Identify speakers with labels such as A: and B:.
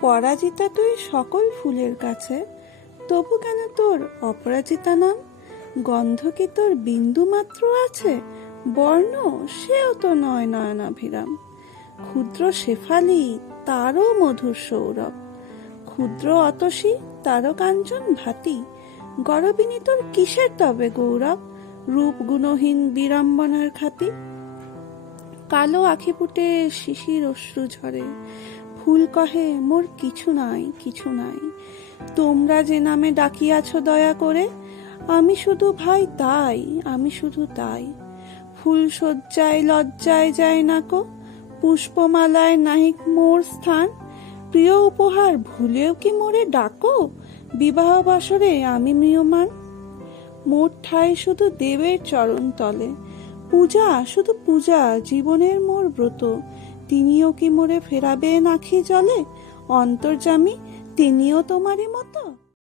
A: পরাজিতা তুই সকল ফুলের কাছে। তবু কেন তোর অপরাজিতা নাম গন্ধ কি তোর বিন্দু মাত্র আছে? বর্ণ সেও তো নয় নয়নাভিরাম। ক্ষুদ্র শেফালি, তারও মধুর সৌরভ। ক্ষুদ্র অতসী, তারও কাঞ্চন ভাতি। গরবিনী তোর কিসের তবে গৌরব? রূপ গুণহীন বিড়ম্বনার খাতি। কালো আখি ফুটে শিশির অশ্রু ঝরে। ফুল কহে, মোর কিছু নাই কিছু নাই। তোমরা যে নামে ডাকিয়াছ দয়া করে, আমি শুধু ভাই তাই, আমি শুধু তাই। ফুল সজ্জায় লজ্জায় যায় নাকো পুষ্পমালায় নাহিক মোর স্থান। প্রিয় উপহার ভুলেও কি মোরে ডাকো? বিবাহ বাসরে আমি মৃয়মান মোর ঠাই শুধু দেবের চরণ তলে, পূজা, শুধু পূজা, জীবনের মোর ব্রত। তিনিও কি মোরে ফেরাবে নাখি জলে? অন্তর্জামী তিনিও তোমারই মতো।